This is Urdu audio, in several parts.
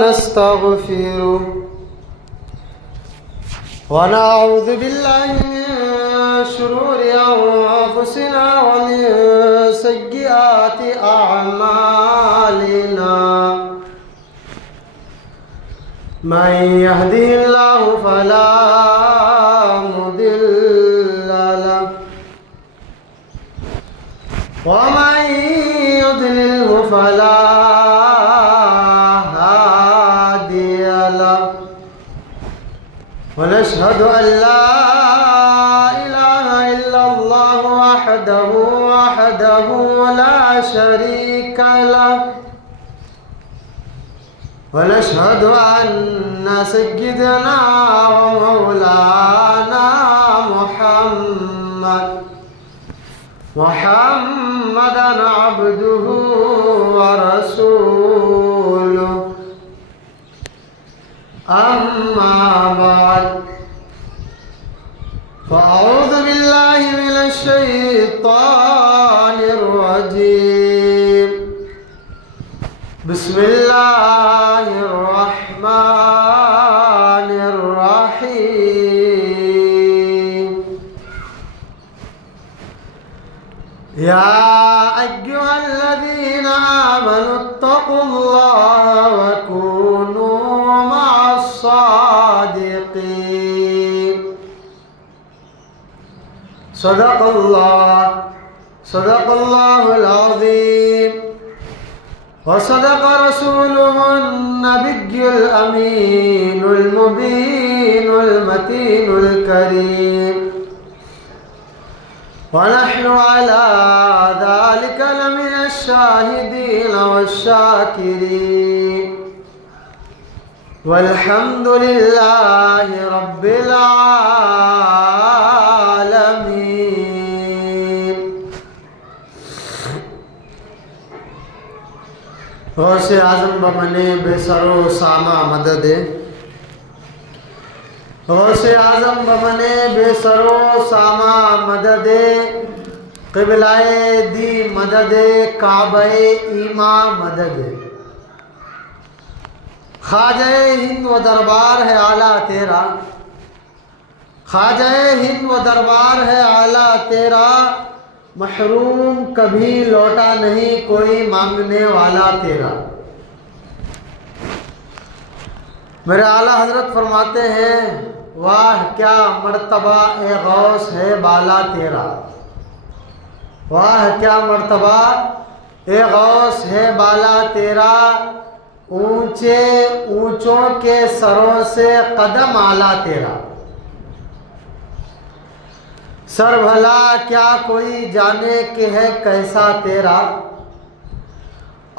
نستغفره ونعوذ بالله من شرور أنفسنا ومن سيئات أعمالنا من يهده الله فلا مضل له ومن يضلله فلا ونشهد أن لا إله إلا الله وحده لا شريك له ونشهد أن سيدنا ومولانا محمدا عبده ورسوله أما بعد فأعوذ بالله من الشيطان الرجيم بسم الله الرحمن الرحيم يا أيها الذين آمنوا اتقوا الله وكونوا مع الصادقين صدق الله العظيم وصدق رسوله النبي الأمين المبين المتين الكريم ونحن على ذلك لمن الشاهدين والشاكرين والحمد لله رب العالمين. غوث اعظم بمنے بے سرو ساما مدد غوث اعظم بمنے بے سرو ساما مدد قبلائے دی مدد کعبہ ایما مدد خواجہ ہند و دربار ہے اعلیٰ تیرا خواجہ ہند و دربار ہے اعلیٰ تیرا محروم کبھی لوٹا نہیں کوئی مانگنے والا تیرا. میرے اعلیٰ حضرت فرماتے ہیں واہ کیا مرتبہ اے غوث ہے بالا تیرا واہ کیا مرتبہ اے غوث ہے بالا تیرا اونچے اونچوں کے سروں سے قدم اعلیٰ تیرا. سر بھلا کیا کوئی جانے کہ ہے کیسا تیرا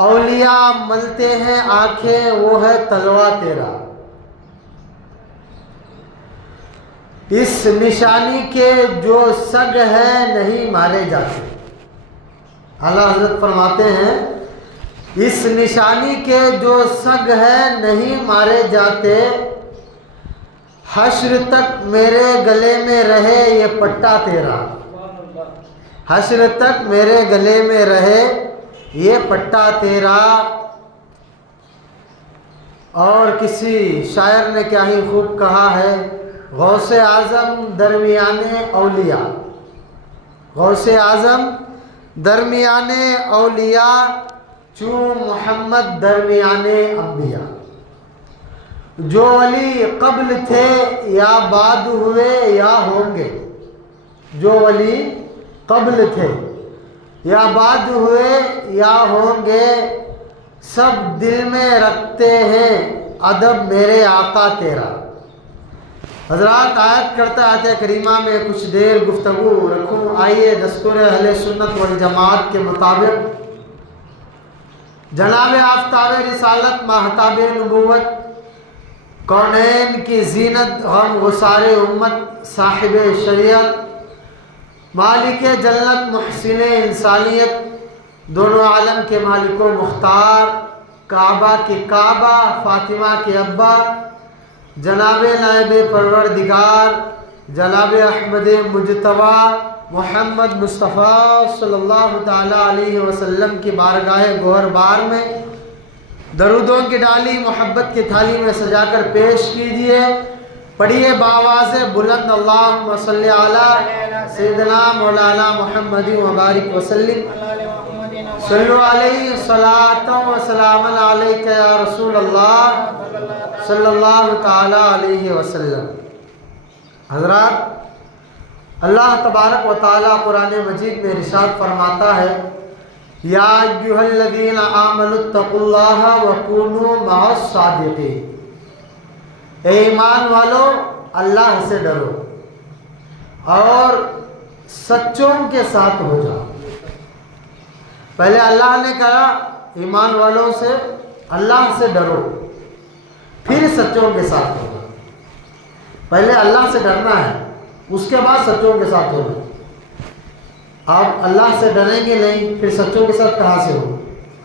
اولیاء ملتے ہیں آنکھیں وہ ہے تلوا تیرا. اس نشانی کے جو سگ ہے نہیں مارے جاتے. اعلیٰ حضرت فرماتے ہیں اس نشانی کے جو سگ ہے نہیں مارے جاتے حشر تک میرے گلے میں رہے یہ پٹا تیرا حشر تک میرے گلے میں رہے یہ پٹا تیرا. اور کسی شاعر نے کیا ہی خوب کہا ہے غوث اعظم درمیانے اولیاء غوث اعظم درمیانے اولیاء چون محمد درمیانے انبیاء. جو ولی قبل تھے یا بعد ہوئے یا ہوں گے جو ولی قبل تھے یا بعد ہوئے یا ہوں گے سب دل میں رکھتے ہیں ادب میرے آقا تیرا. حضرات آیت کرتا آیت کریمہ میں کچھ دیر گفتگو رکھوں. آئیے دستور اہل سنت والجماعت کے مطابق جناب آفتاب رسالت ماہتاب نبوت کونین کی زینت غم غسار امت صاحب شریعت مالک جنت محسن انسانیت دونوں عالم کے مالک و مختار کعبہ کی کعبہ فاطمہ کے ابا جناب نائب پروردگار جناب احمد مجتبی محمد مصطفیٰ صلی اللہ تعالیٰ علیہ وسلم کی بارگاہ گوہر بار میں درودوں کی ڈالی محبت کی تھالی میں سجا کر پیش کیجئے. پڑھیے بآواز بلند اللہم صلی علی سیدنا مولانا محمد وبارک وسلم. صلو علیہ صلاۃ و سلام علیک یا رسول اللہ صلی اللہ تعالی علیہ وسلم. حضرات، اللہ تبارک و تعالی قرآن مجید میں ارشاد فرماتا ہے یا ایھا الذین آمنوا اتقوا اللہ وکونوا مع الصادقین. اے ایمان والو، اللہ سے ڈرو اور سچوں کے ساتھ ہو جاؤ. پہلے اللہ نے کہا ایمان والوں سے اللہ سے ڈرو، پھر سچوں کے ساتھ ہو جاؤ. پہلے اللہ سے ڈرنا ہے، اس کے بعد سچوں کے ساتھ ہو جاؤ. آپ اللہ سے ڈریں گے نہیں، پھر سچوں کے ساتھ کہاں سے ہو؟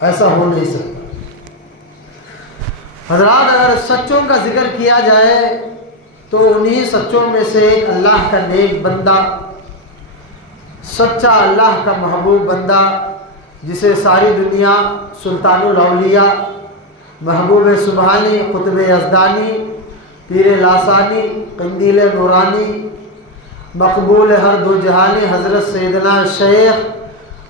ایسا ہو نہیں سکتا. حضرات، اگر سچوں کا ذکر کیا جائے تو انہی سچوں میں سے ایک اللہ کا نیک بندہ، سچا اللہ کا محبوب بندہ، جسے ساری دنیا سلطان الاولیاء، محبوب سبحانی، قطب یزدانی، پیر لاسانی، قندیل نورانی، مقبول ہر دو جہانی حضرت سیدنا شیخ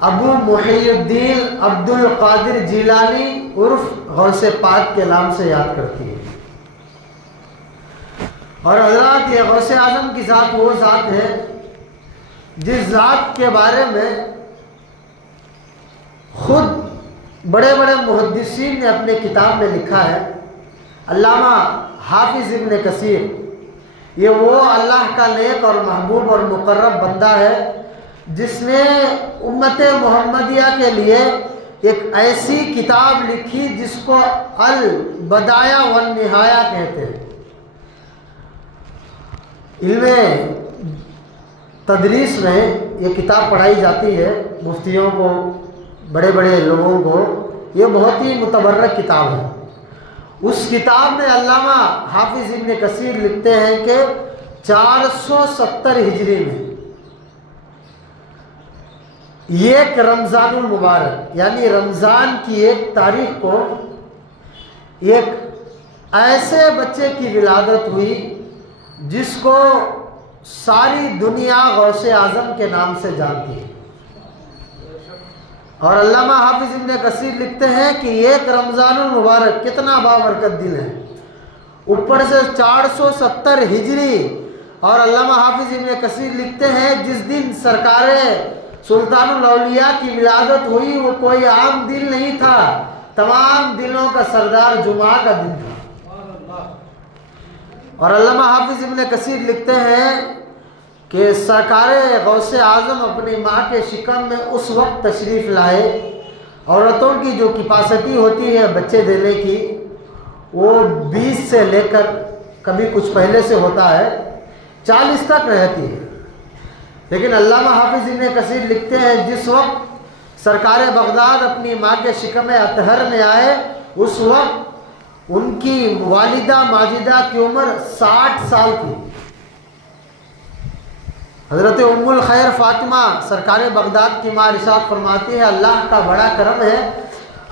ابو محی الدین عبد القادر جیلانی عرف غوث پاک کے نام سے یاد کرتی ہے. اور حضرات، یہ غوث اعظم کی ذات وہ ذات ہے جس ذات کے بارے میں خود بڑے بڑے محدثین نے اپنے کتاب میں لکھا ہے. علامہ حافظ ابن کثیر، یہ وہ اللہ کا نیک اور محبوب اور مقرب بندہ ہے جس نے امت محمدیہ کے لیے ایک ایسی کتاب لکھی جس کو البدایہ والنہایہ کہتے ہیں. علم تدریس میں یہ کتاب پڑھائی جاتی ہے مفتیوں کو، بڑے بڑے لوگوں کو. یہ بہت ہی متبرک کتاب ہے. اس کتاب میں علامہ حافظ ابن کثیر لکھتے ہیں کہ 470 ہجری میں ایک رمضان المبارک، یعنی رمضان کی ایک تاریخ کو، ایک ایسے بچے کی ولادت ہوئی جس کو ساری دنیا غوث اعظم کے نام سے جانتی ہے. اور علامہ حافظ ابن کثیر لکھتے ہیں کہ ایک رمضان المبارک کتنا بابرکت دن ہے، اوپر سے 470 ہجری. اور علامہ حافظ ابن کثیر لکھتے ہیں جس دن سرکار سلطان الاولیاء کی ولادت ہوئی وہ کوئی عام دن نہیں تھا، تمام دنوں کا سردار جمعہ کا دن تھا. اور علامہ حافظ ابن کثیر لکھتے ہیں کہ سرکار غوث اعظم اپنی ماں کے شکم میں اس وقت تشریف لائے. عورتوں کی جو کیپیسٹی ہوتی ہے بچے دینے کی، وہ 20 سے لے کر، کبھی کچھ پہلے سے ہوتا ہے، 40 تک رہتی ہے. لیکن علامہ حافظ ابن کثیر لکھتے ہیں جس وقت سرکار بغداد اپنی ماں کے شکم اطہر میں آئے، اس وقت ان کی والدہ ماجدہ کی عمر 60 سال تھی. حضرت ام الخیر فاطمہ سرکار بغداد کی ماں ارشاد فرماتی ہے اللہ کا بڑا کرم ہے،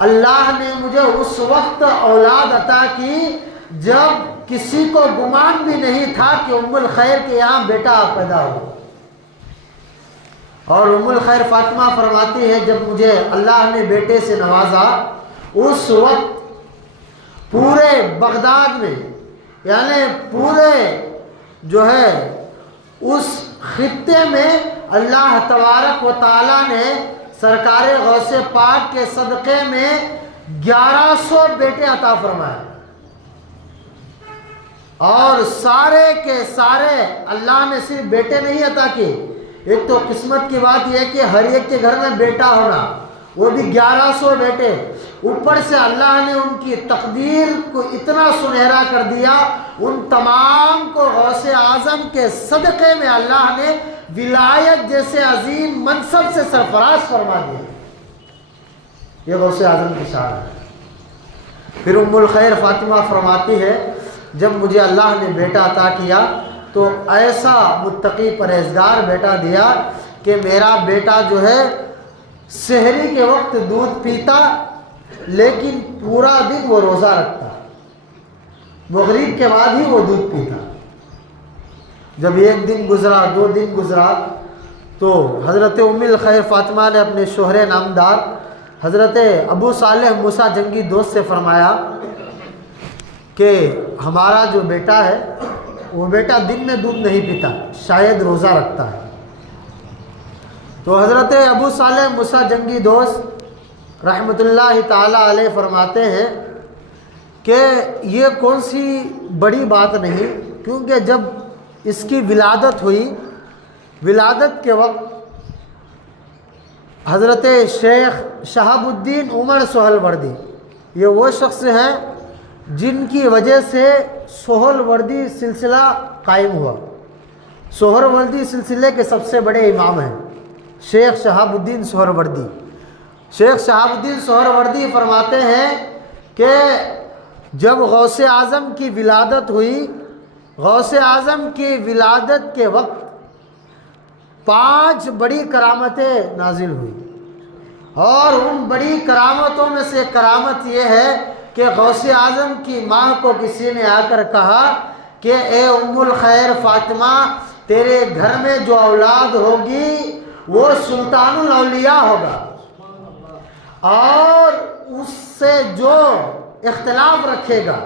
اللہ نے مجھے اس وقت اولاد عطا کی جب کسی کو گمان بھی نہیں تھا کہ ام الخیر کے یہاں بیٹا پیدا ہو. اور ام الخیر فاطمہ فرماتی ہے جب مجھے اللہ نے بیٹے سے نوازا، اس وقت پورے بغداد میں، یعنی پورے جو ہے اس خطے میں، اللہ تبارک و تعالیٰ نے سرکار غوث پاک کے صدقے میں 1100 بیٹے عطا فرمائے. اور سارے کے سارے اللہ نے صرف بیٹے نہیں عطا کیے. ایک تو قسمت کی بات یہ ہے کہ ہر ایک کے گھر میں بیٹا ہونا، وہ بھی 1100 بیٹے. اوپر سے اللہ نے ان کی تقدیر کو اتنا سنہرا کر دیا، ان تمام کو غوث اعظم کے صدقے میں اللہ نے ولایت جیسے عظیم منصب سے سرفراز فرما دیا. یہ غوث اعظم کی شان ہے. پھر ام الخیر فاطمہ فرماتی ہے جب مجھے اللہ نے بیٹا عطا کیا تو ایسا متقی پرہیزگار بیٹا دیا کہ میرا بیٹا جو ہے سحری کے وقت دودھ پیتا لیکن پورا دن وہ روزہ رکھتا، مغرب کے بعد ہی وہ دودھ پیتا۔ جب ایک دن گزرا، 2 دن گزرا، تو حضرت ام الخیر فاطمہ نے اپنے شوہر نامدار حضرت ابو صالح موسیٰ جنگی دوست سے فرمایا کہ ہمارا جو بیٹا ہے وہ بیٹا دن میں دودھ نہیں پیتا، شاید روزہ رکھتا ہے۔ تو حضرت ابو صالح موسیٰ جنگی دوست رحمۃ اللہ تعالی علیہ فرماتے ہیں کہ یہ کون سی بڑی بات نہیں، کیونکہ جب اس کی ولادت ہوئی، ولادت کے وقت حضرت شیخ شہاب الدین عمر سہروردی، یہ وہ شخص ہیں جن کی وجہ سے سہروردی سلسلہ قائم ہوا۔ سہروردی سلسلے کے سب سے بڑے امام ہیں شیخ شہاب الدین سہروردی۔ شیخ شہاب الدین سہروردی فرماتے ہیں کہ جب غوث اعظم کی ولادت ہوئی، غوث اعظم کی ولادت کے وقت 5 بڑی کرامتیں نازل ہوئی، اور ان بڑی کرامتوں میں سے کرامت یہ ہے کہ غوث اعظم کی ماں کو کسی نے آ کر کہا کہ اے ام الخیر فاطمہ، تیرے گھر میں جو اولاد ہوگی وہ سلطان الاولیاء ہوگا، اور اس سے جو اختلاف رکھے گا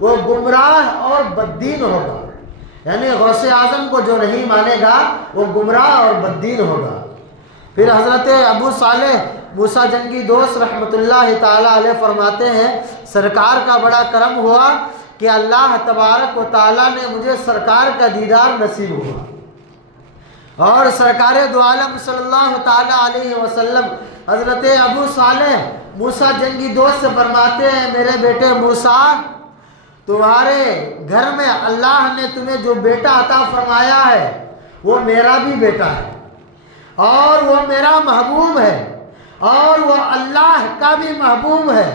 وہ گمراہ اور بددین ہوگا، یعنی غوث اعظم کو جو نہیں مانے گا وہ گمراہ اور بددین ہوگا۔ پھر حضرت ابو صالح موسیٰ جنگی دوست رحمۃ اللہ تعالی علیہ فرماتے ہیں سرکار کا بڑا کرم ہوا کہ اللہ تبارک و تعالی نے مجھے سرکار کا دیدار نصیب ہوا، اور سرکار دو عالم صلی اللہ تعالی علیہ وسلم حضرت ابو صالح موسیٰ جنگی دوست سے فرماتے ہیں میرے بیٹے موسیٰ، تمہارے گھر میں اللہ نے تمہیں جو بیٹا عطا فرمایا ہے وہ میرا بھی بیٹا ہے، اور وہ میرا محبوب ہے، اور وہ اللہ کا بھی محبوب ہے۔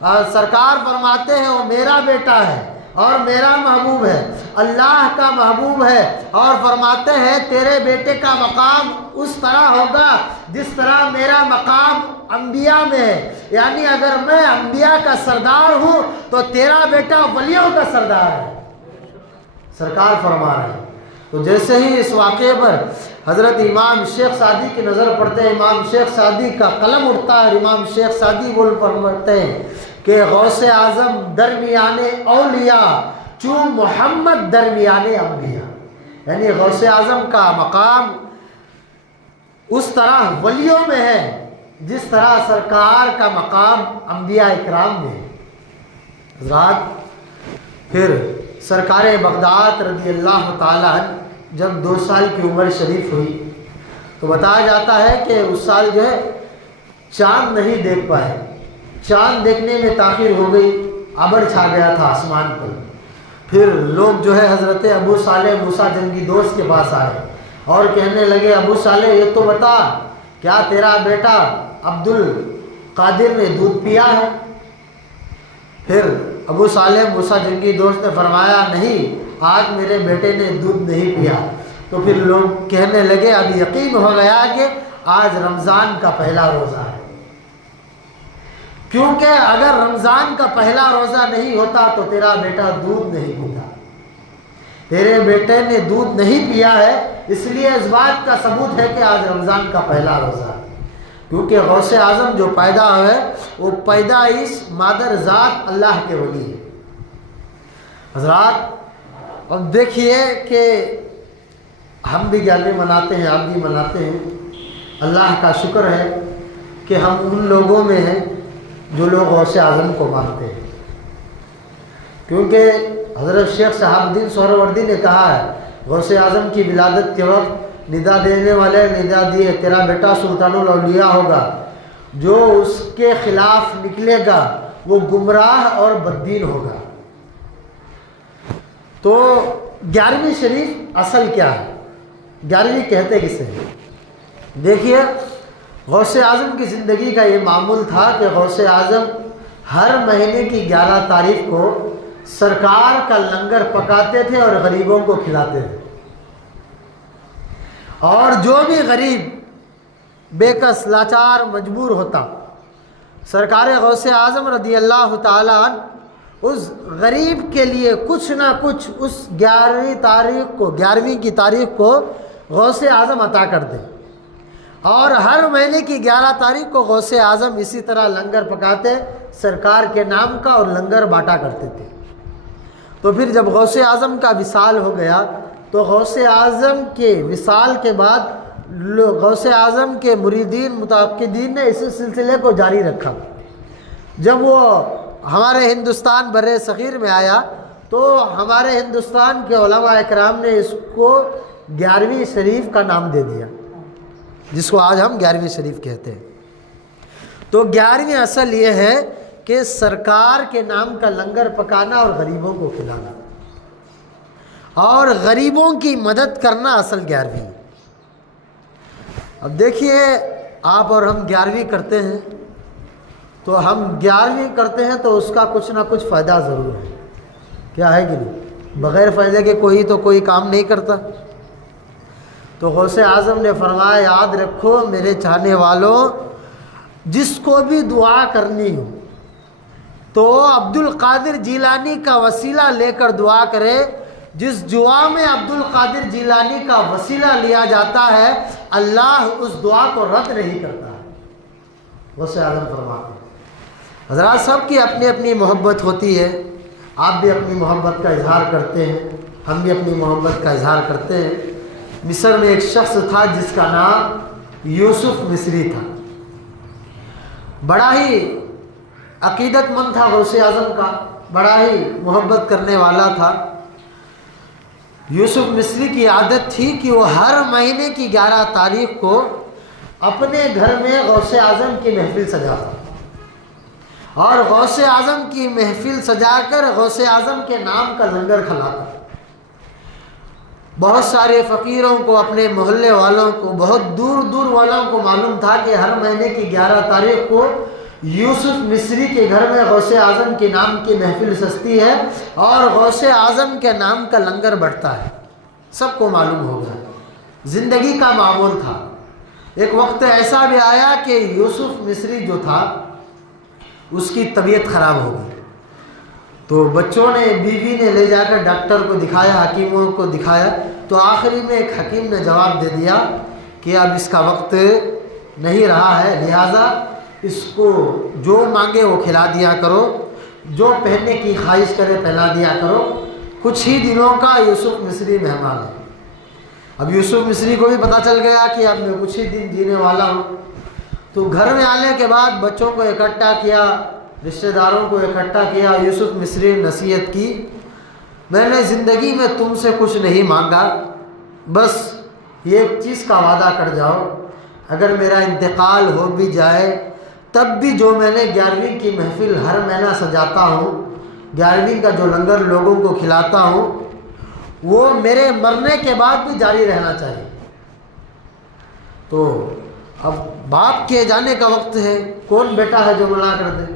اور سرکار فرماتے ہیں وہ میرا بیٹا ہے اور میرا محبوب ہے، اللہ کا محبوب ہے، اور فرماتے ہیں تیرے بیٹے کا مقام اس طرح ہوگا جس طرح میرا مقام انبیاء میں ہے، یعنی اگر میں انبیاء کا سردار ہوں تو تیرا بیٹا ولیوں کا سردار ہے، سرکار فرما رہے ہیں۔ تو جیسے ہی اس واقعے پر حضرت امام شیخ سعدی کی نظر پڑتے ہیں، امام شیخ سعدی کا قلم اٹھتا ہے، امام شیخ سعدی بول فرماتے ہیں کہ غوث اعظم درمیان اولیاء چون محمد درمیان انبیاء، یعنی غوث اعظم کا مقام اس طرح ولیوں میں ہے جس طرح سرکار کا مقام انبیاء اکرام میں ہے۔ حضرات پھر سرکار بغداد رضی اللہ تعالی عنہ جب 2 سال کی عمر شریف ہوئی تو بتایا جاتا ہے کہ اس سال جو ہے چاند نہیں دیکھ پائے، چاند دیکھنے میں تاخیر ہو گئی، ابر چھا گیا تھا آسمان پر۔ پھر لوگ جو ہے حضرت ابو صالح موسیٰ جنگی دوست کے پاس آئے اور کہنے لگے ابو صالح یہ تو بتا کیا تیرا بیٹا عبد القادر نے دودھ پیا ہے؟ پھر ابو صالح موسیٰ جنگی دوست نے فرمایا نہیں، آج میرے بیٹے نے دودھ نہیں پیا۔ تو پھر لوگ کہنے لگے اب یقین ہو گیا کہ آج رمضان کا پہلا روزہ ہے، کیونکہ اگر رمضان کا پہلا روزہ نہیں ہوتا تو تیرا بیٹا دودھ نہیں پیتا، تیرے بیٹے نے دودھ نہیں پیا ہے، اس لیے اس بات کا ثبوت ہے کہ آج رمضان کا پہلا روزہ ہے، کیونکہ غوث اعظم جو پیدا ہے وہ پیدائش مادر ذات اللہ کے ولی ہے۔ حضرات اب دیکھیے کہ ہم بھی 11ویں مناتے ہیں، آپ بھی مناتے ہیں، اللہ کا شکر ہے کہ ہم ان لوگوں میں ہیں جو لوگ غوث اعظم کو مانتے ہیں، کیونکہ حضرت شیخ شہاب الدین سہروردی نے کہا ہے غوث اعظم کی ولادت کے وقت ندا دینے والے ندا دیے تیرا بیٹا سلطان الاولیاء ہوگا، جو اس کے خلاف نکلے گا وہ گمراہ اور بددین ہوگا۔ تو 11ویں شریف اصل کیا ہے؟ 11ویں کہتے کسے ہیں؟ دیکھیے غوث اعظم کی زندگی کا یہ معمول تھا کہ غوث اعظم ہر مہینے کی 11 تاریخ کو سرکار کا لنگر پکاتے تھے اور غریبوں کو کھلاتے تھے، اور جو بھی غریب بے کس لاچار مجبور ہوتا سرکار غوث اعظم رضی اللہ تعالیٰ عنہ اس غریب کے لیے کچھ نہ کچھ اس 11ویں کی تاریخ کو غوث اعظم عطا کر دیں، اور ہر مہینے کی 11 تاریخ کو غوث اعظم اسی طرح لنگر پکاتے سرکار کے نام کا اور لنگر بانٹا کرتے تھے۔ تو پھر جب غوث اعظم کا وصال ہو گیا تو غوث اعظم کے وصال کے بعد غوث اعظم کے مریدین متعقدین نے اس سلسلے کو جاری رکھا۔ جب وہ ہمارے ہندوستان بر صغیر میں آیا تو ہمارے ہندوستان کے علماء اکرام نے اس کو 11ویں شریف کا نام دے دیا، جس کو آج ہم 11ویں شریف کہتے ہیں۔ تو 11ویں اصل یہ ہے کہ سرکار کے نام کا لنگر پکانا اور غریبوں کو کھلانا اور غریبوں کی مدد کرنا اصل 11ویں۔ اب دیکھیے آپ اور ہم 11ویں کرتے ہیں تو ہم 11ویں کرتے ہیں تو اس کا کچھ نہ کچھ فائدہ ضرور ہے، کیا ہے کہ نہیں؟ بغیر فائدے کے کوئی کام نہیں کرتا۔ تو غوث اعظم نے فرمایا یاد رکھو میرے چاہنے والوں، جس کو بھی دعا کرنی ہو تو عبد القادر جیلانی کا وسیلہ لے کر دعا کرے۔ جس دعا میں عبد القادر جیلانی کا وسیلہ لیا جاتا ہے اللہ اس دعا کو رد نہیں کرتا ہے۔ غوث اعظم فرماتے ہیں حضرات سب کی اپنی اپنی محبت ہوتی ہے، آپ بھی اپنی محبت کا اظہار کرتے ہیں، ہم بھی اپنی محبت کا اظہار کرتے ہیں۔ مصر میں ایک شخص تھا جس کا نام یوسف مصری تھا، بڑا ہی عقیدت مند تھا غوث اعظم کا، بڑا ہی محبت کرنے والا تھا۔ یوسف مصری کی عادت تھی کہ وہ ہر مہینے کی 11 تاریخ کو اپنے گھر میں غوث اعظم کی محفل سجاتا اور غوث اعظم کی محفل سجا کر غوث اعظم کے نام کا لنگر کھلاتا۔ بہت سارے فقیروں کو، اپنے محلے والوں کو، بہت دور دور والوں کو معلوم تھا کہ ہر مہینے کی 11 تاریخ کو یوسف مصری کے گھر میں غوث اعظم کے نام کی محفل سجتی ہے اور غوث اعظم کے نام کا لنگر بڑھتا ہے، سب کو معلوم ہو گیا، زندگی کا معمول تھا۔ ایک وقت ایسا بھی آیا کہ یوسف مصری جو تھا اس کی طبیعت خراب ہو گئی، تو بچوں نے، بیوی نے لے جا کر ڈاکٹر کو دکھایا، حکیموں کو دکھایا، تو آخری میں ایک حکیم نے جواب دے دیا کہ اب اس کا وقت نہیں رہا ہے، لہٰذا اس کو جو مانگے وہ کھلا دیا کرو، جو پہننے کی خواہش کرے پہنا دیا کرو، کچھ ہی دنوں کا یوسف مصری مہمان ہے۔ اب یوسف مصری کو بھی پتہ چل گیا کہ اب میں کچھ ہی دن جینے والا ہوں، تو گھر میں آنے کے بعد بچوں کو اکٹھا کیا، رشتہ داروں کو اکٹھا کیا۔ یوسف مصری نے نصیحت کی، میں نے زندگی میں تم سے کچھ نہیں مانگا، بس ایک چیز کا وعدہ کر جاؤ، اگر میرا انتقال ہو بھی جائے تب بھی جو میں نے 11ویں کی محفل ہر مہینہ سجاتا ہوں، 11ویں کا جو لنگر لوگوں کو کھلاتا ہوں، وہ میرے مرنے کے بعد بھی جاری رہنا چاہیے۔ تو اب باپ کے جانے کا وقت ہے، کون بیٹا ہے جو منع کر دے،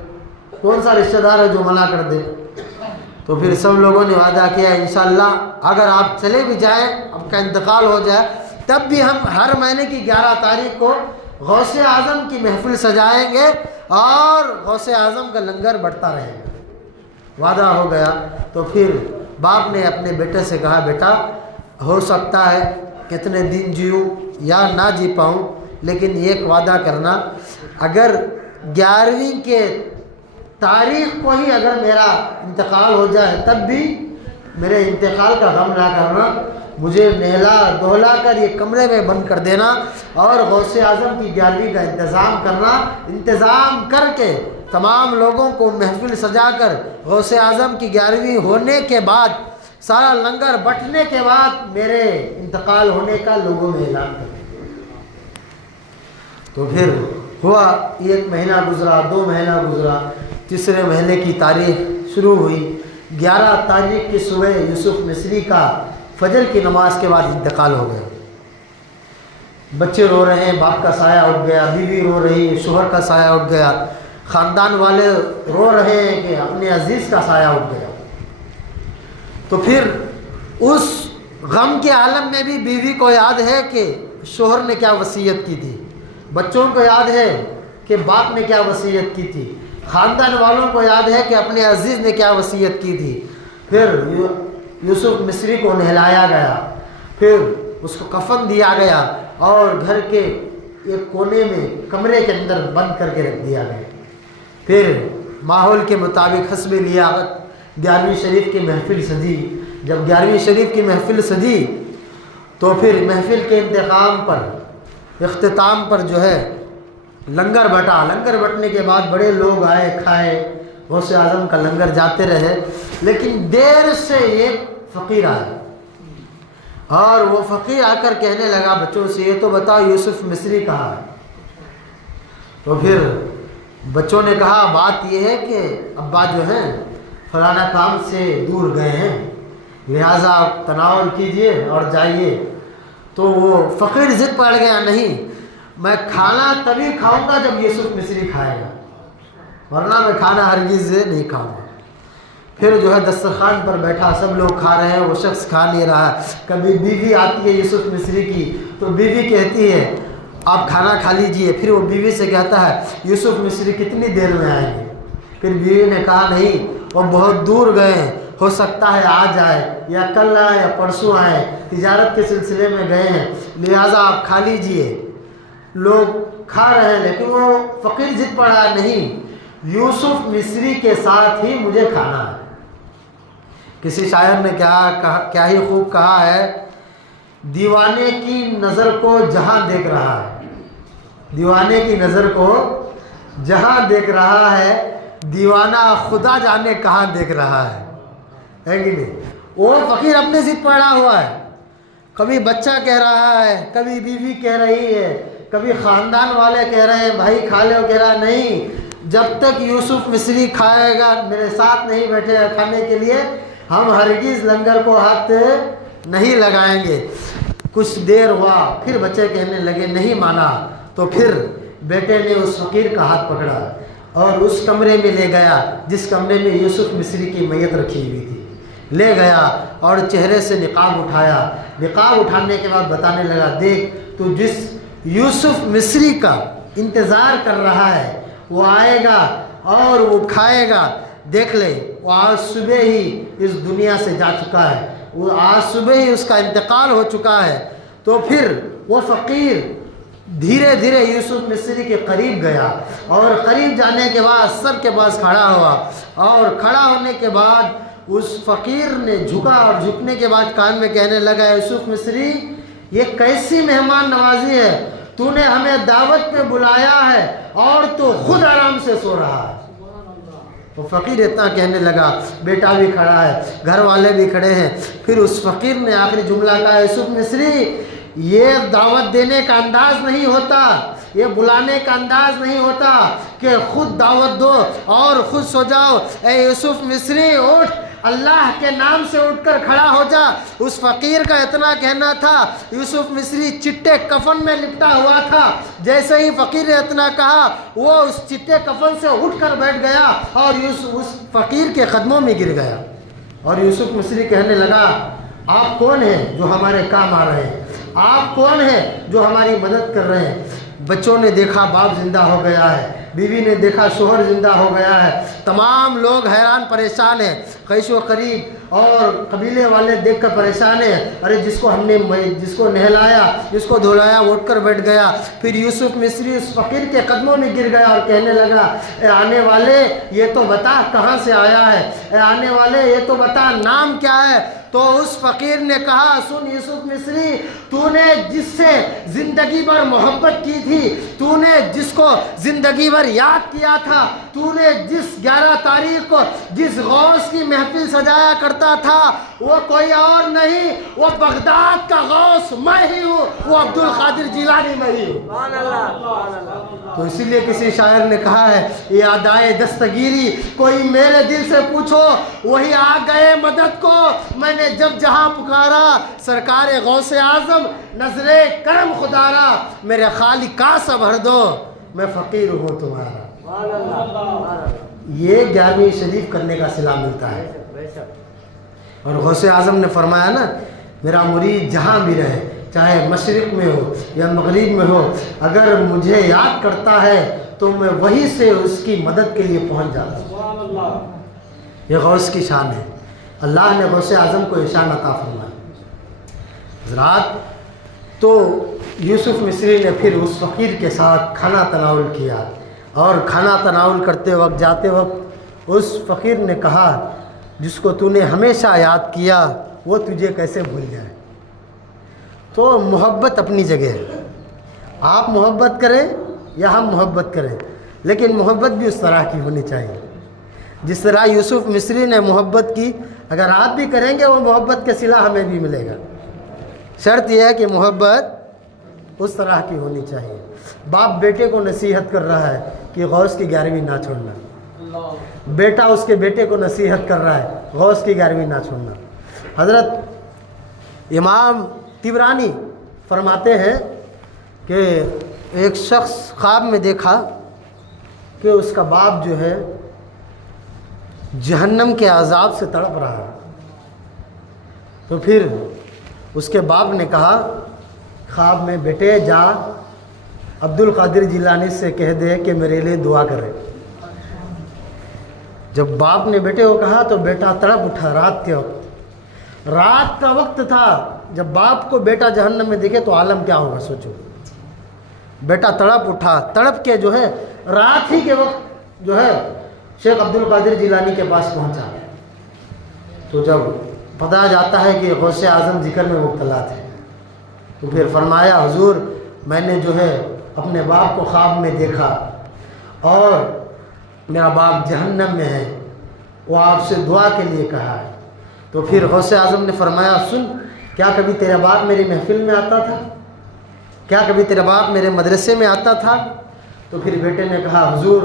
کون سا رشتہ دار ہے جو منع کر دے؟ تو پھر سب لوگوں نے وعدہ کیا انشاءاللہ اگر آپ چلے بھی جائیں، آپ کا انتقال ہو جائے، تب بھی ہم ہر مہینے کی 11 تاریخ کو غوث اعظم کی محفل سجائیں گے اور غوث اعظم کا لنگر بڑھتا رہے گا۔ وعدہ ہو گیا۔ تو پھر باپ نے اپنے بیٹے سے کہا بیٹا ہو سکتا ہے کتنے دن جیوں یا نہ جی پاؤں، لیکن ایک وعدہ کرنا، اگر 11ویں کے تاریخ کو ہی اگر میرا انتقال ہو جائے تب بھی میرے انتقال کا غم نہ کرنا، مجھے نہلا دہلا کر یہ کمرے میں بند کر دینا اور غوث اعظم کی 11ویں کا انتظام کرنا، انتظام کر کے تمام لوگوں کو محفل سجا کر غوث اعظم کی 11ویں ہونے کے بعد، سارا لنگر بٹنے کے بعد میرے انتقال ہونے کا لوگوں میں اعلان کر دیا۔ تو پھر ہوا، 1 مہینہ گزرا، 2 مہینہ گزرا، تیسرے مہینے کی تاریخ شروع ہوئی۔ 11 تاریخ کی صبح یوسف مصری کا فجر کی نماز کے بعد انتقال ہو گیا۔ بچے رو رہے ہیں، باپ کا سایہ اٹھ گیا، بیوی رو رہی ہے، شوہر کا سایہ اٹھ گیا، خاندان والے رو رہے ہیں کہ اپنے عزیز کا سایہ اٹھ گیا۔ تو پھر اس غم کے عالم میں بھی بیوی کو یاد ہے کہ شوہر نے کیا وصیت کی تھی، بچوں کو یاد ہے کہ باپ نے کیا وصیت کی تھی، خاندان والوں کو یاد ہے کہ اپنے عزیز نے کیا وصیت کی تھی۔ پھر یوسف مصری کو نہلایا گیا، پھر اس کو کفن دیا گیا اور گھر کے ایک کونے میں کمرے کے اندر بند کر کے رکھ دیا گیا۔ پھر ماحول کے مطابق حسب لیاقت 11ویں شریف کی محفل سجی۔ جب 11ویں شریف کی محفل سجی تو پھر محفل کے اختتام پر جو ہے لنگر بٹا۔ لنگر بٹنے کے بعد بڑے لوگ آئے، کھائے، غوث اعظم کا لنگر جاتے رہے، لیکن دیر سے ایک فقیر آیا اور وہ فقیر آ کر کہنے لگا بچوں سے، یہ تو بتاؤ یوسف مصری کہاں ہے؟ تو پھر بچوں نے کہا بات یہ ہے کہ ابا جو ہیں فلانا کام سے دور گئے ہیں، لہٰذا آپ تناول کیجئے اور جائیے۔ تو وہ فقیر ضد پڑ گیا، نہیں میں کھانا تبھی کھاؤں گا جب یوسف مصری کھائے گا، ورنہ میں کھانا ہرگز نہیں کھاؤں گا۔ پھر جو ہے دسترخوان پر بیٹھا، سب لوگ کھا رہے ہیں، وہ شخص کھا نہیں رہا۔ کبھی بیوی آتی ہے یوسف مصری کی تو بیوی کہتی ہے آپ کھانا کھا لیجئے، پھر وہ بیوی سے کہتا ہے یوسف مصری کتنی دیر میں آئیں گے؟ پھر بیوی نے کہا نہیں وہ بہت دور گئے ہیں، ہو سکتا ہے آج آئے یا کل آئے یا پرسوں آئے، تجارت کے سلسلے میں گئے ہیں، لہٰذا آپ کھا لیجئے۔ لوگ کھا رہے ہیں لیکن وہ فقیر ضد پڑا، نہیں یوسف مصری کے ساتھ ہی مجھے کھانا ہے۔ کسی شاعر نے کیا ہی خوب کہا ہے، دیوانے کی نظر کو جہاں دیکھ رہا ہے، دیوانے کی نظر کو جہاں دیکھ رہا ہے، دیوانہ خدا جانے کہاں دیکھ رہا ہے کہ نہیں؟ وہ فقیر اپنے ضد پڑا ہوا ہے، کبھی بچہ کہہ رہا ہے، کبھی بیوی کہہ رہی ہے، کبھی خاندان والے کہہ رہے ہیں بھائی کھا لو، کہہ رہا نہیں جب تک یوسف مصری کھائے گا میرے ساتھ نہیں بیٹھے گا کھانے کے لیے، ہم ہرگز لنگر کو ہاتھ نہیں لگائیں گے۔ کچھ دیر ہوا، پھر بچے کہنے لگے، نہیں مانا، تو پھر بیٹے نے اس فقیر کا ہاتھ پکڑا اور اس کمرے میں لے گیا جس کمرے میں یوسف مصری کی میت رکھی ہوئی تھی، لے گیا اور چہرے سے نقاب اٹھایا۔ نقاب اٹھانے کے بعد بتانے لگا دیکھ تو جس یوسف مصری کا انتظار کر رہا ہے وہ آئے گا اور وہ کھائے گا، دیکھ لے وہ آج صبح ہی اس دنیا سے جا چکا ہے، وہ آج صبح ہی اس کا انتقال ہو چکا ہے۔ تو پھر وہ فقیر دھیرے دھیرے یوسف مصری کے قریب گیا اور قریب جانے کے بعد سب کے پاس کھڑا ہوا، اور کھڑا ہونے کے بعد اس فقیر نے جھکا اور جھکنے کے بعد کان میں کہنے لگا یوسف مصری یہ کیسی مہمان نوازی ہے، تو نے ہمیں دعوت پہ بلایا ہے اور تو خود آرام سے سو رہا ہے۔ وہ فقیر اتنا کہنے لگا، بیٹا بھی کھڑا ہے، گھر والے بھی کھڑے ہیں۔ پھر اس فقیر نے آخری جملہ کہا یوسف مصری یہ دعوت دینے کا انداز نہیں ہوتا، یہ بلانے کا انداز نہیں ہوتا کہ خود دعوت دو اور خود سو جاؤ۔ اے یوسف مصری اٹھ، اللہ کے نام سے اٹھ کر کھڑا ہو جا۔ اس فقیر کا اتنا کہنا تھا، یوسف مصری چٹے کفن میں لپٹا ہوا تھا، جیسے ہی فقیر نے اتنا کہا وہ اس چٹے کفن سے اٹھ کر بیٹھ گیا اور اس فقیر کے قدموں میں گر گیا۔ اور یوسف مصری کہنے لگا آپ کون ہیں جو ہمارے کام آ رہے ہیں، آپ کون ہیں جو ہماری مدد کر رہے ہیں؟ بچوں نے دیکھا باپ زندہ ہو گیا ہے، بیوی نے دیکھا شوہر زندہ ہو گیا ہے، تمام لوگ حیران پریشان ہیں، قریش و قریب اور قبیلے والے دیکھ کر پریشان ہیں، ارے جس کو نہلایا جس کو دھلایا وہ اٹھ کر بیٹھ گیا۔ پھر یوسف مصری اس فقیر کے قدموں میں گر گیا اور کہنے لگا اے آنے والے یہ تو بتا کہاں سے آیا ہے، اے آنے والے یہ تو بتا نام کیا ہے؟ تو اس فقیر نے کہا سن یوسف مصری، تو نے جس سے زندگی بھر محبت کی تھی، تو نے جس کو زندگی بھر یاد کیا تھا، تو نے جس 11 تاریخ کو جس غوث کی محفل سجایا کرتا تھا وہ کوئی اور نہیں، وہ بغداد کا غوث میں ہی ہوں، وہ عبد القادر جیلانی میں ہی ہوں۔ تو اسی لیے کسی شاعر نے کہا ہے یہ ادائے دستگیری کوئی میرے دل سے پوچھو وہی آ گئے مدد کو، میں نے جب جہاں پکارا سرکار غوث اعظم نظر کرم خدارا، میرے خالق کا سب بھر دو میں فقیر ہوں تمہارا۔ یہ 11ویں شریف کرنے کا صلہ ملتا ہے۔ اور غوث اعظم نے فرمایا نا میرا مرید جہاں بھی رہے، چاہے مشرق میں ہو یا مغرب میں ہو، اگر مجھے یاد کرتا ہے تو تو میں وہیں سے اس کی مدد کے لیے پہنچ جاتا ہوں۔ یہ غوث کی شان ہے۔ اللہ نے غوث اعظم کو یہ شان عطا فرمائی۔ حضرات، تو یوسف مصری نے پھر اس فقیر کے ساتھ کھانا تناول کیا، اور کھانا تناول کرتے وقت، جاتے وقت اس فقیر نے کہا جس کو تو نے ہمیشہ یاد کیا وہ تجھے کیسے بھول جائے۔ تو محبت اپنی جگہ ہے، آپ محبت کریں یا ہم محبت کریں، لیکن محبت بھی اس طرح کی ہونی چاہیے جس طرح یوسف مصری نے محبت کی۔ اگر آپ بھی کریں گے وہ محبت کے صلہ ہمیں بھی ملے گا۔ شرط یہ ہے کہ محبت اس طرح کی ہونی چاہیے۔ باپ بیٹے کو نصیحت کر رہا ہے کہ غوث کی 11ویں نہ چھوڑنا، بیٹا اس کے بیٹے کو نصیحت کر رہا ہے غوث کی 11ویں نہ چھوڑنا۔ حضرت امام طبرانی فرماتے ہیں کہ ایک شخص خواب میں دیکھا کہ اس کا باپ جو ہے جہنم کے عذاب سے تڑپ رہا ہے۔ تو پھر اس کے باپ نے کہا خواب میں، بیٹے جا عبد القادر جیلانی سے کہہ دے کہ میرے لیے دعا کرے۔ جب باپ نے بیٹے کو کہا تو بیٹا تڑپ اٹھا۔ رات کا وقت تھا۔ جب باپ کو بیٹا جہنم میں دیکھے تو عالم کیا ہوگا سوچو۔ بیٹا تڑپ اٹھا، تڑپ کے جو ہے رات ہی کے وقت جو ہے شیخ عبد القادر جیلانی کے پاس پہنچا۔ تو جب پتہ جاتا ہے کہ غوث اعظم ذکر میں مبتلا تھے، تو پھر فرمایا حضور میں نے جو ہے اپنے باپ کو خواب میں دیکھا اور میرا باپ جہنم میں ہے، وہ آپ سے دعا کے لیے کہا ہے۔ تو پھر غوث اعظم نے فرمایا سن، کیا کبھی تیرا باپ میری محفل میں آتا تھا؟ کیا کبھی تیرا باپ میرے مدرسے میں آتا تھا؟ تو پھر بیٹے نے کہا حضور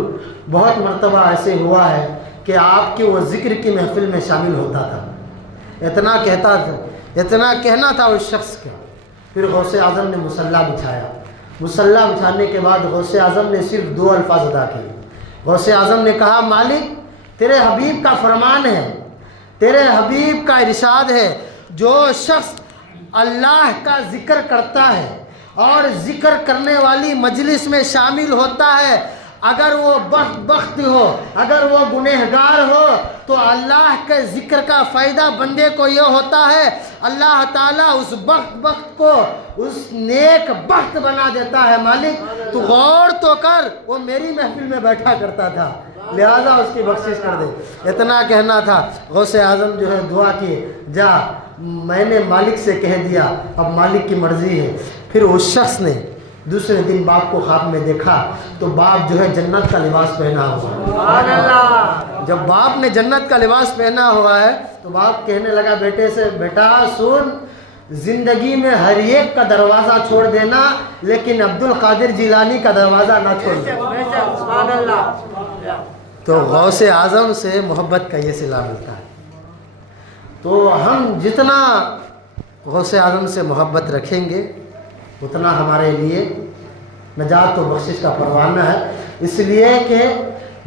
بہت مرتبہ ایسے ہوا ہے کہ آپ کی وہ ذکر کی محفل میں شامل ہوتا تھا۔ اتنا کہنا تھا اس شخص کا۔ پھر غوث اعظم نے مصلی بچھایا۔ مصلی بچھانے کے بعد غوث اعظم نے صرف 2 الفاظ ادا کیے۔ غوث اعظم نے کہا مالک تیرے حبیب کا فرمان ہے، تیرے حبیب کا ارشاد ہے، جو شخص اللہ کا ذکر کرتا ہے اور ذکر کرنے والی مجلس میں شامل ہوتا ہے، اگر وہ بخت ہو، اگر وہ گنہگار ہو، تو اللہ کے ذکر کا فائدہ بندے کو یہ ہوتا ہے اللہ تعالیٰ اس بخت کو اس نیک بخت بنا دیتا ہے۔ مالک تو غور تو کر، وہ میری محفل میں بیٹھا کرتا تھا، لہذا اس کی بخشش کر دے۔ اتنا کہنا تھا۔ غوث اعظم جو ہے دعا کی، جا میں نے مالک سے کہہ دیا، اب مالک کی مرضی ہے۔ پھر اس شخص نے دوسرے دن باپ کو خواب میں دیکھا تو باپ جو ہے جنت کا لباس پہنا ہوا ہے۔ جب باپ نے جنت کا لباس پہنا ہوا ہے تو باپ کہنے لگا بیٹے سے، بیٹا سن، زندگی میں ہر ایک کا دروازہ چھوڑ دینا لیکن عبد القادر جیلانی کا دروازہ نہ چھوڑ دینا۔ تو غوث اعظم سے محبت کا یہ صلہ ملتا ہے۔ تو ہم جتنا غوث اعظم سے محبت رکھیں گے اتنا ہمارے لیے نجات و بخشش کا پروانہ ہے، اس لیے کہ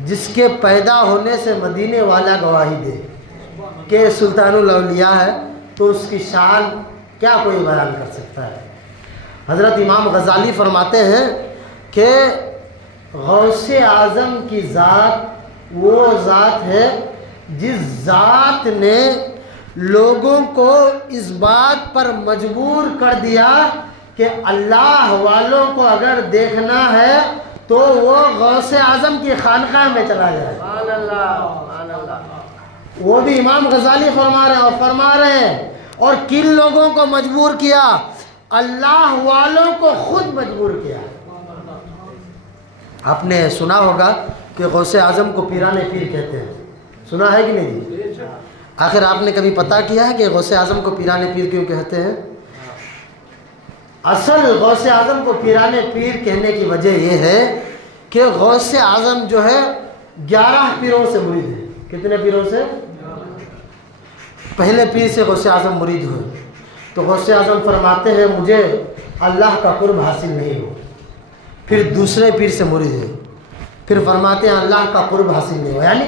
جس کے پیدا ہونے سے مدینے والا گواہی دے کہ سلطان الاولیاء ہے تو اس کی شان کیا کوئی بیان کر سکتا ہے۔ حضرت امام غزالی فرماتے ہیں کہ غوث اعظم کی ذات وہ ذات ہے جس ذات نے لوگوں کو اس بات پر مجبور کر دیا کہ اللہ والوں کو اگر دیکھنا ہے تو وہ غوث اعظم کی خانقاہ میں چلا جائے۔ وہ بھی امام غزالی فرما رہے ہیں اور کن لوگوں کو مجبور کیا؟ اللہ والوں کو خود مجبور کیا۔ آپ نے سنا ہوگا کہ غوث اعظم کو پیران پیر کہتے ہیں، سنا ہے کہ نہیں جی؟ آخر آپ نے کبھی پتہ کیا ہے کہ غوث اعظم کو پیران پیر کیوں کہتے ہیں؟ اصل غوث اعظم کو پیران پیر کہنے کی وجہ یہ ہے کہ غوث اعظم جو ہے 11 پیروں سے مرید ہے۔ کتنے پیروں سے؟ پہلے پیر سے غوث اعظم مرید ہوئے تو غوث اعظم فرماتے ہیں مجھے اللہ کا قرب حاصل نہیں ہو۔ پھر دوسرے پیر سے مرید ہے، پھر فرماتے ہیں اللہ کا قرب حاصل نہیں ہو، یعنی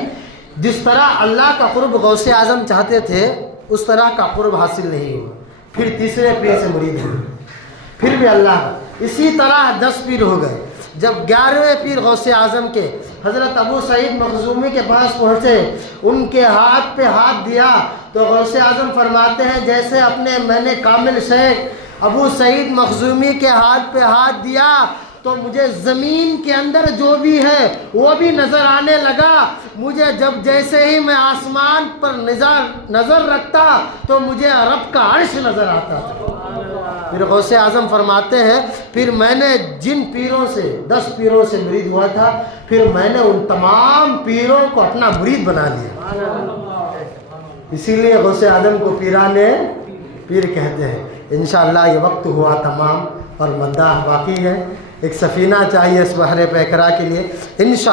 جس طرح اللہ کا قرب غوث اعظم چاہتے تھے اس طرح کا قرب حاصل نہیں ہوا۔ پھر تیسرے پیر سے مرید ہوئے، پھر بھی اللہ، اسی طرح 10 پیر ہو گئے۔ جب 11ویں پیر غوث اعظم کے حضرت ابو سعید مخزومی کے پاس پہنچے، ان کے ہاتھ پہ ہاتھ دیا تو غوث اعظم فرماتے ہیں جیسے میں نے کامل شیخ ابو سعید مخزومی کے ہاتھ پہ ہاتھ دیا تو مجھے زمین کے اندر جو بھی ہے وہ بھی نظر آنے لگا، مجھے جیسے ہی میں آسمان پر نظر رکھتا تو مجھے رب کا عرش نظر آتا تھا۔ پھر غوث اعظم فرماتے ہیں پھر میں نے جن پیروں سے 10 پیروں سے مرید ہوا تھا، پھر میں نے ان تمام پیروں کو اپنا مرید بنا لیا۔ اسی لیے غوث اعظم کو پیران پیر کہتے ہیں۔ انشاءاللہ یہ وقت ہوا تمام اور مداح باقی ہے، ایک سفینہ چاہیے اس بحر پیکرا کے لیے انشاءاللہ۔